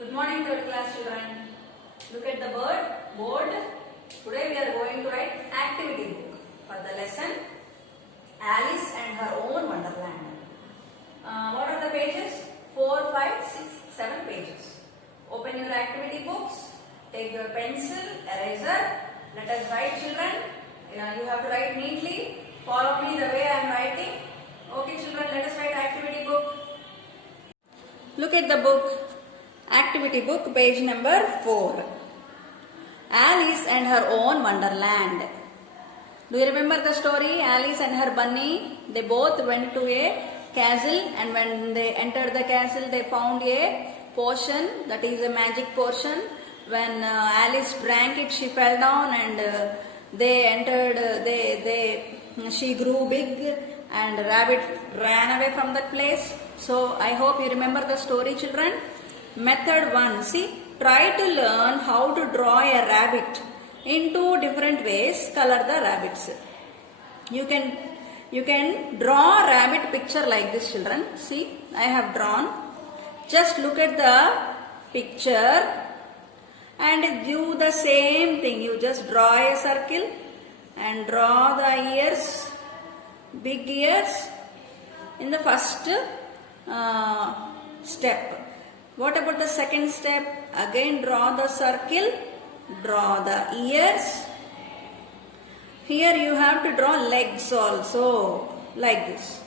Good morning, third class children. Look at the board. Today we are going to write activity book for the lesson Alice and her own Wonderland. What are the pages? 4, 5, 6, 7 pages. Open your activity books. Take your pencil, eraser. Let us write, children. You have to write neatly. Follow me the way I am writing. Okay, children, let us write activity book. Look at the book. Activity book, page number 4. Alice and her own Wonderland. Do you remember the story? Alice and her bunny, they both went to a castle, and when they entered the castle, they found a potion, that is a magic potion. When Alice drank it, she fell down, and she grew big, and rabbit ran away from that place. So I hope you remember the story, children. Method 1. See, try to learn how to draw a rabbit in 2 different ways. Color the rabbits. You can draw a rabbit picture like this, children. See, I have drawn. Just look at the picture and do the same thing. You just draw a circle and draw the ears, big ears, in the first step. What about the second step? Again draw the circle, draw the ears. Here you have to draw legs also, like this.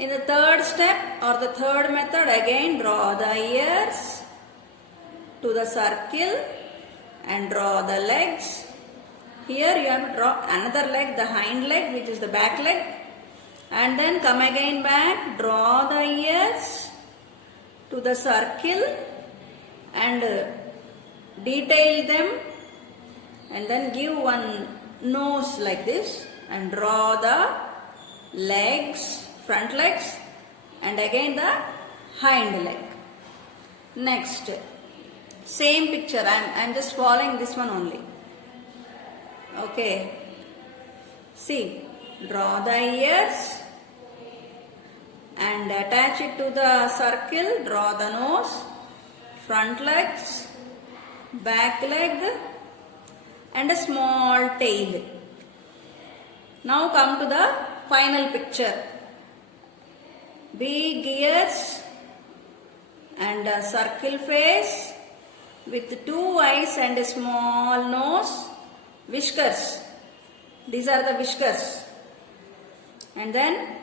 In the third step or the third method, again draw the ears to the circle and draw the legs. Here you have to draw another leg, the hind leg, which is the back leg. And then come again back, draw the ears to the circle and detail them, and then give one nose like this and draw the legs, front legs, and again the hind leg. Next, same picture. I am just following this one only. Okay. See, draw the ears and attach it to the circle. Draw the nose, front legs, back leg, and a small tail. Now come to the final picture. Big ears and a circle face with 2 eyes and a small nose. Whiskers. These are the whiskers. And then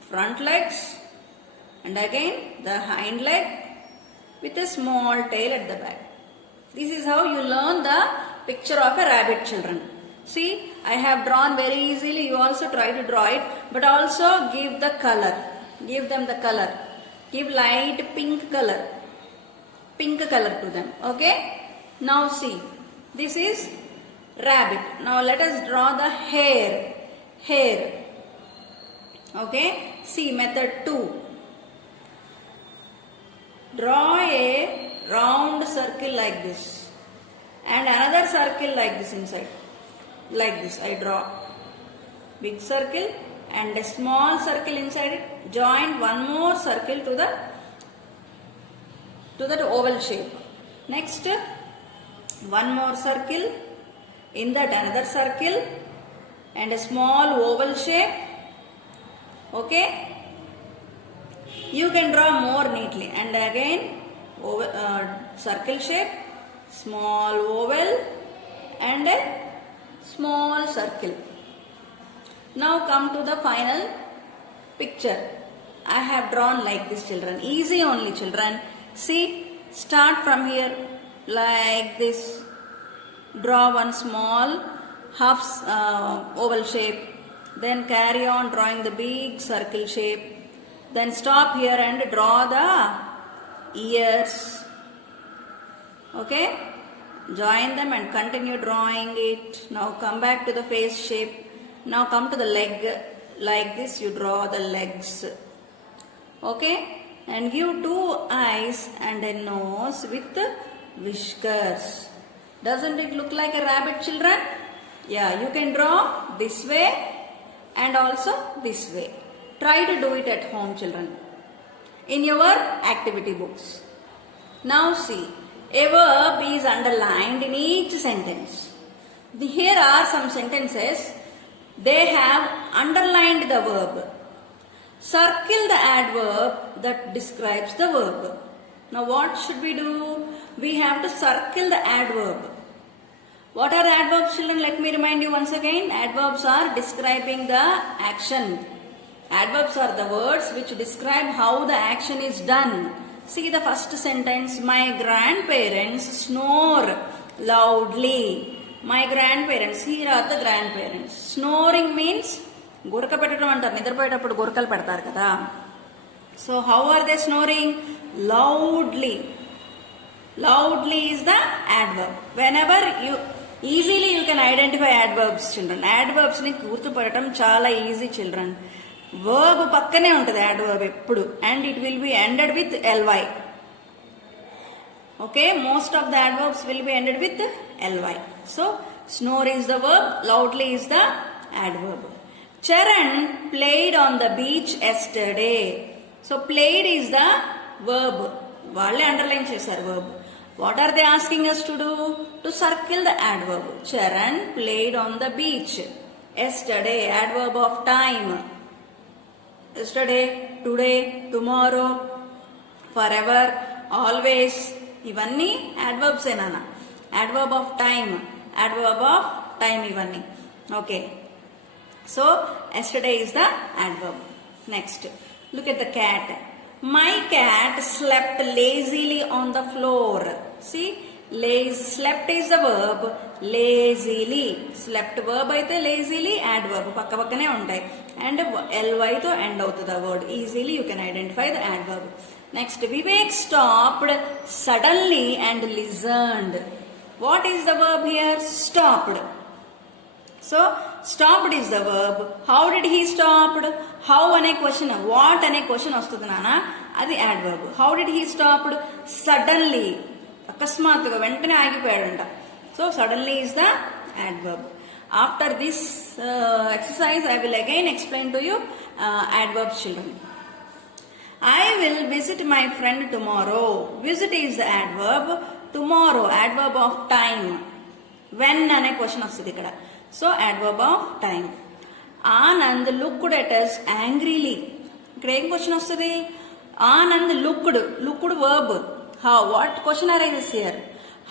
front legs, and again the hind leg with a small tail at the back. This is how you learn the picture of a rabbit, children. See, I have drawn very easily. You also try to draw it, but also give the color. Give them the color. Give light pink color to them. Okay? Now see, this is rabbit. Now let us draw the hair. Okay? See, method 2. Draw a round circle like this and another circle like this inside. Like this I draw. Big circle and a small circle inside it. Join one more circle to that oval shape. Next, one more circle. In that another circle and a small oval shape. Okay? You can draw more neatly, and again circle shape, small oval and a small circle. Now come to the final picture. I have drawn like this, children. Easy only, children. See, start from here like this. Draw one small half oval shape. Then carry on drawing the big circle shape. Then stop here and draw the ears. Okay? Join them and continue drawing it. Now come back to the face shape. Now come to the leg. Like this you draw the legs. Okay? And give 2 eyes and a nose with whiskers. Doesn't it look like a rabbit, children? Yeah, you can draw this way and also this way. Try to do it at home, children, in your activity books. Now see, a verb is underlined in each sentence. Here are some sentences. They have underlined the verb. Circle the adverb that describes the verb. Now what should we do? We have to circle the adverb. What are adverbs, children? Let me remind you once again. Adverbs are describing the action. Adverbs are the words which describe how the action is done. See the first sentence. My grandparents snore loudly. My grandparents. Here are the grandparents. Snoring means గురక పెట్టడం అంటారు. నిద్రపోయేటప్పుడు గురకలు పెడతారు కదా. So how are they snoring? Loudly. Loudly is the adverb. Whenever you easily you can identify adverbs, children. Adverbs ని గుర్తుపట్టడం చాలా easy, children. Verb పక్కనే ఉంటుంది adverb ఎప్పుడు, and it will be ended with ly. Okay, most of the adverbs will be ended with ly. So snore is the verb, loudly is the adverb. Charan played on the beach yesterday. So played is the verb. వాళ్ళే underline చేశారు verb. What are they asking us to do? To circle the adverb. Charan played on the beach yesterday. Adverb of time. Yesterday, today, tomorrow, forever, always. ఇవన్నీ adverbs ఏనా? Adverb of time. Adverb of time ఇవన్నీ. Okay. So yesterday is the adverb. Next, look at the cat. My cat slept lazily on the floor. See, slept is the verb. Lazily. Slept verb అయితే lazily adverb. పక్క పక్కనే ఉంటాయి. And ly తో end అవుతుంది the word. Easily you can identify the adverb. Next, Vivek stopped suddenly and listened. What is the verb here? Stopped. So stopped is the verb. How did he stopped? How అనే question, what అనే question వస్తుంది నాన్న, అది adverb. How did he stopped? Suddenly. అకస్మాత్తుగా వెంటనే ఆగిపోయాడంట. So suddenly is the adverb. After this exercise I will again explain to you adverbs, children. I will visit my friend tomorrow. Visit is the adverb. Tomorrow, adverb of time. When అనే question వస్తుంది ఇక్కడ. So adverb of time. Anand looked at us angrily. ఇక్కడ ఏం question వస్తుంది? Anand looked verb. How? What question arises here?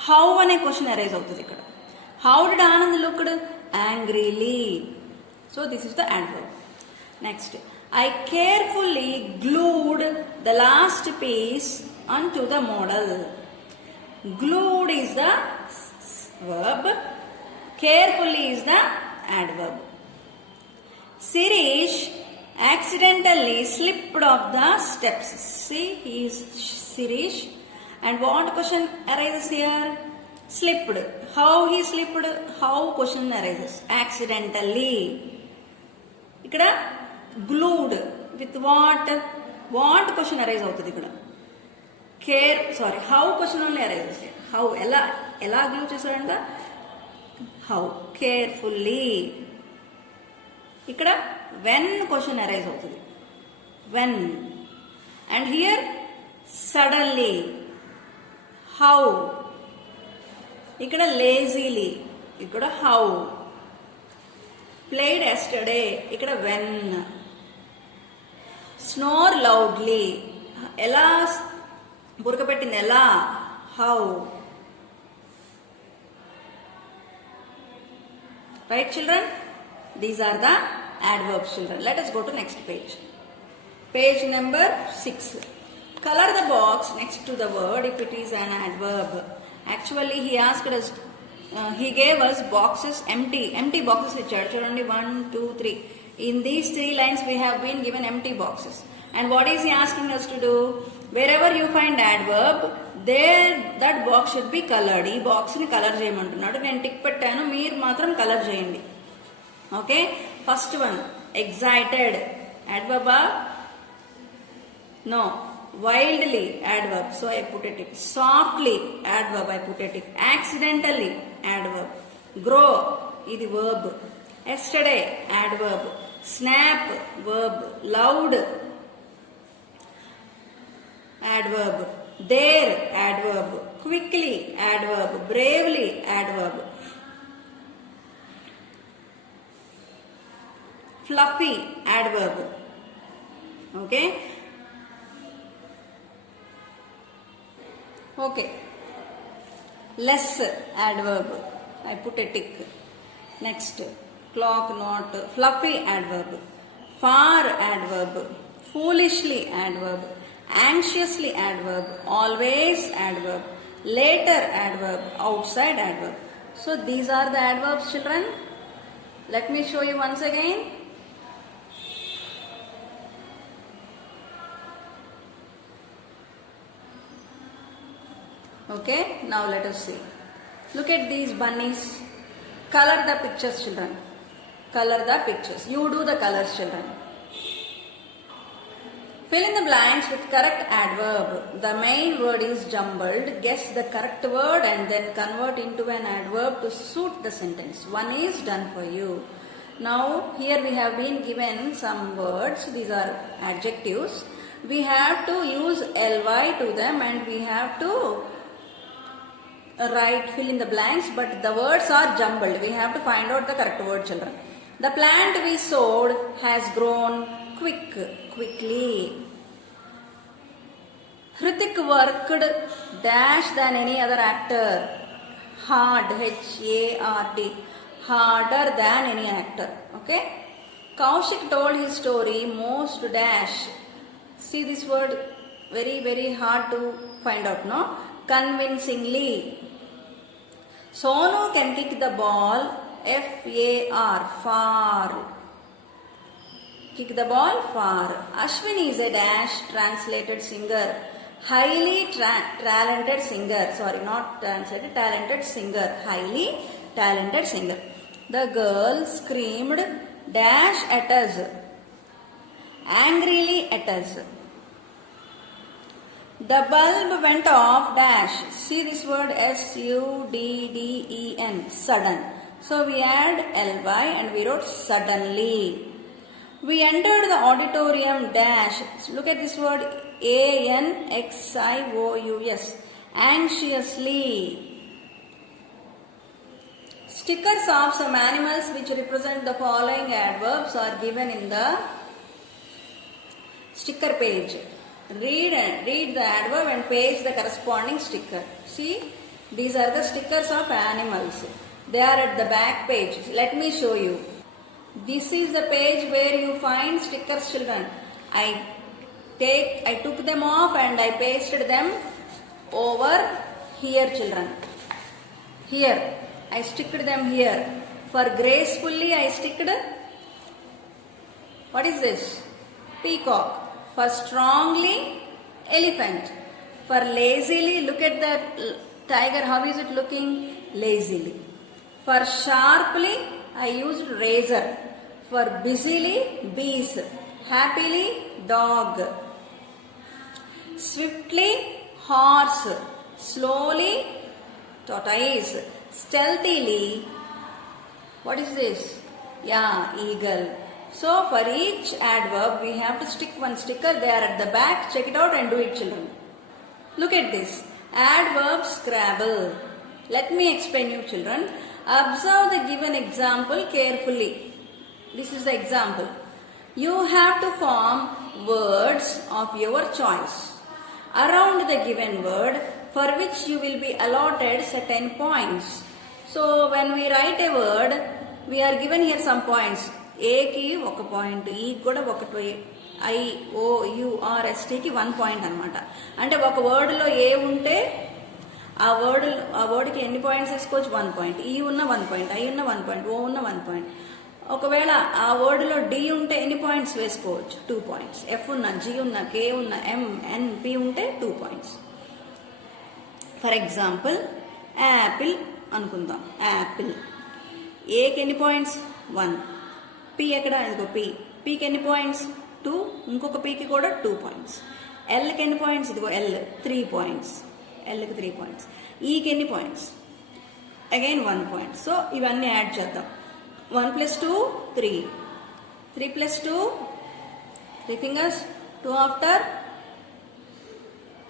How అనే question arise అవుతుంది ఇక్కడ. How did Anand looked? Angrily. So this is the adverb. Next, I carefully glued the last piece onto the model. Glued is the verb. Carefully is the adverb. Sirish accidentally slipped off the steps. See, he is Sirish. And what question arises here? Slipped. How he slipped? How question arises? Accidentally. ఇక్కడ glued with what? What question arise అవుతుంది ఇక్కడ? How question only arises here. How? ఎలా glue చేశారంట? How? Carefully. ఇక్కడ when question arise అవుతుంది. When. And here suddenly. How? ఇక్కడ lazily. ఇక్కడ how. Played yesterday. ఇక్కడ when. Snore loudly. ఎలా బురకపెట్టింది? ఎలా? How. Right, children? These are the adverbs, children. Let us go to next page. Page number 6. Color the box next to the word if it is an adverb. Actually, he asked us, he gave us boxes, empty boxes ఇచ్చాడు. చూడండి, 1, 2, 3. In these 3 lines we have been given empty boxes. And what is he asking us to do? Wherever you find adverb, there that box should be colored. ఈ box ని colour చేయమంటున్నాడు. నేను tick పెట్టాను, మీరు మాత్రం colour చేయండి. Okay, first one excited, adverb. No. Wildly, adverb, so I put a tick. Softly, adverb, I put a tick. Accidentally, adverb. Grow, ఇది verb. Yesterday, adverb. Snap, verb. Loud, adverb. There, adverb. Quickly, adverb. Bravely, adverb. Fluffy, adverb. Okay. Okay. Less, adverb. I put a tick. Next, clock, not. Fluffy, adverb. Far, adverb. Foolishly, adverb. Anxiously, adverb. Always, adverb. Later, adverb. Outside, adverb. So these are the adverbs, children. Let me show you once again. Okay, now let us see. Look at these bunnies. Color the pictures, children. Color the pictures. You do the colors, children. Fill in the blanks with correct adverb. The main word is jumbled. Guess the correct word and then convert into an adverb to suit the sentence. One is done for you. Now, here we have been given some words. These are adjectives. We have to use ly to them and we have to fill in the blanks, but the words are jumbled. We have to find out the correct word, children. The plant we sowed has grown quickly. Hrithik worked dash than any other actor. Hard, H-A-R-D. Harder than any actor. Okay. Kaushik told his story most dash. See this word, very hard to find out, no? Convincingly. Sonu can kick the ball. F-A-R, far. Kick the ball far. Ashwin is a dash translated singer. Highly talented singer. Sorry, not translated, talented singer. Highly talented singer. The girl screamed dash at us. Angrily at us. The bulb went off dash. See this word S-U-D-D-E-N. Sudden. So we add ly and we wrote suddenly. We entered the auditorium dash. Look at this word A-N-X-I-O-U-S. Anxiously. Stickers of some animals which represent the following adverbs are given in the sticker page. Read the adverb and paste the corresponding sticker. See, these are the stickers of animals. They are at the back page. Let me show you. This is the page where you find stickers, children. I took them off and I pasted them over here, children. Here. I sticked them here. For gracefully, I sticked. What is this? Peacock. For strongly, elephant. For lazily, look at the tiger. How is it looking? Lazily. For sharply, I used razor. For busily, bees. Happily, dog. Swiftly, horse. Slowly, tortoise. Stealthily, what is this? Yeah, eagle. So for each adverb, we have to stick one sticker. They are at the back. Check it out and do it, children. Look at this. Adverb Scrabble. Let me explain you, children. Observe the given example carefully. This is the example. You have to form words of your choice around the given word, for which you will be allotted certain points. So when we write a word, we are given here some points. A ki oka point, E kuda oka I, O, U, R, S, T ki 1 point anamata. Ante oka word lo A unte, ఆ వర్డ్కి ఎన్ని points వేసుకోవచ్చు? 1 point. ఈ ఉన్న 1 point, I ఉన్న 1 point, ఓ ఉన్న 1 point. ఒకవేళ ఆ వర్డ్లో D ఉంటే ఎన్ని పాయింట్స్ వేసుకోవచ్చు? 2 పాయింట్స్. ఎఫ్ ఉన్న, జి ఉన్న, కే ఉన్న, ఎం, ఎన్, పి ఉంటే 2 పాయింట్స్. ఫర్ ఎగ్జాంపుల్ యాపిల్ అనుకుందాం. యాపిల్. ఏకి ఎన్ని పాయింట్స్? 1. పి ఎక్కడ? ఇదిగో పి. పికి ఎన్ని పాయింట్స్? 2. ఇంకొక పికి కూడా 2 పాయింట్స్. ఎల్కి ఎన్ని పాయింట్స్? ఇదిగో ఎల్ 3 పాయింట్స్. ఎల్కి 3 పాయింట్స్. ఈకి ఎన్ని పాయింట్స్? Again 1 point. సో ఇవన్నీ యాడ్ చేద్దాం. 1 + 2 3. 3 + 2 3 fingers. 2 after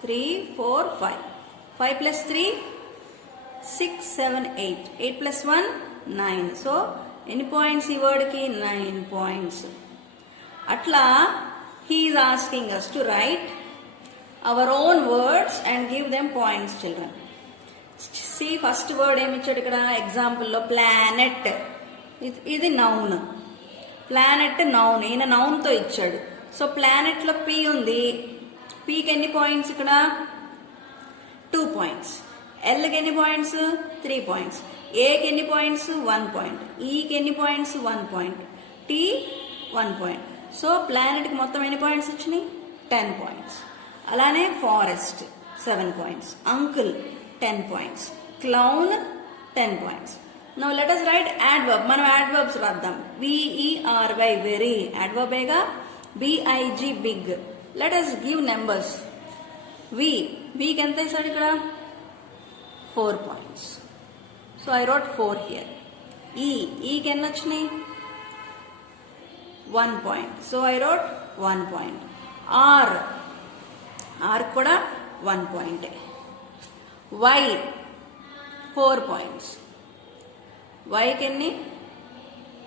3, 4, 5. 5 plus 3, 6, 7, 8. 8 plus 1, 9. So, any points ఈ word ki 9 points. Atla, he is asking us to write our own words and give them points, children. See, first word ఏమి ఇచ్చాడు ఇక్కడ ఎగ్జాంపుల్లో planet. ఇది noun. Planet noun. ఈయన నౌన్తో ఇచ్చాడు. So ప్లానెట్లో P ఉంది. పీకి ఎన్ని పాయింట్స్ ఇక్కడ 2 points. ఎల్కి ఎన్ని పాయింట్స్ 3 points. ఏకి ఎన్ని పాయింట్స్ 1 point. ఈకి ఎన్ని points 1 point. T 1 point. So ప్లానెట్కి మొత్తం ఎన్ని పాయింట్స్ వచ్చినాయి 10 points. అలానే forest 7 points. Uncle 10 points. Clown 10 points. Now let us write adverb. మనం adverbs రాద్దాం. VERY very adverb ఏగా. BIG big. Let us give numbers. Vకి ఎంత ఇస్తాడు ఇక్కడ 4 points. So I wrote 4 here. Eకి ఎన్ని వచ్చినాయి 1 point. So I wrote 1 point. R కూడా 1 point. Y 4 points. Y కి ఎన్ని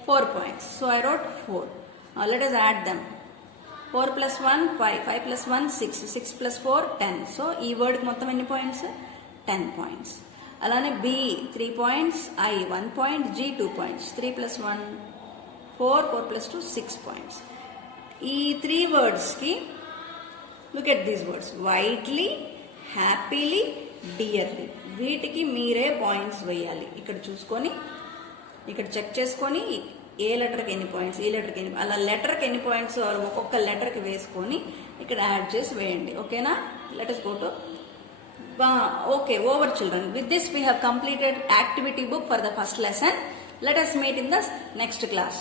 4 points. So I wrote 4. Now let us add them. 4 plus 1 5. 5 plus 1 6. 6 plus 4 10. So ఈ వర్డ్కి మొత్తం ఎన్ని పాయింట్స్ 10 points. అలానే B 3 points. I 1 point. G 2 points. 3 plus 1 4. 4 plus 2 6 points. ఈ 3 వర్డ్స్కి look at these words. Widely, happily, dearly. వీటికి మీరే points వేయాలి. ఇక్కడ చూసుకొని ఇక్కడ చెక్ చేసుకొని ఏ లెటర్కి ఎన్ని పాయింట్స్, ఈ లెటర్కి ఎన్ని, అలా లెటర్కి ఎన్ని పాయింట్స్ ఒక్కొక్క లెటర్కి వేసుకొని ఇక్కడ యాడ్ చేసి వేయండి. ఓకేనా? Let us go to okay, over children. With this we have completed activity book for the first lesson. Let us meet in the next class.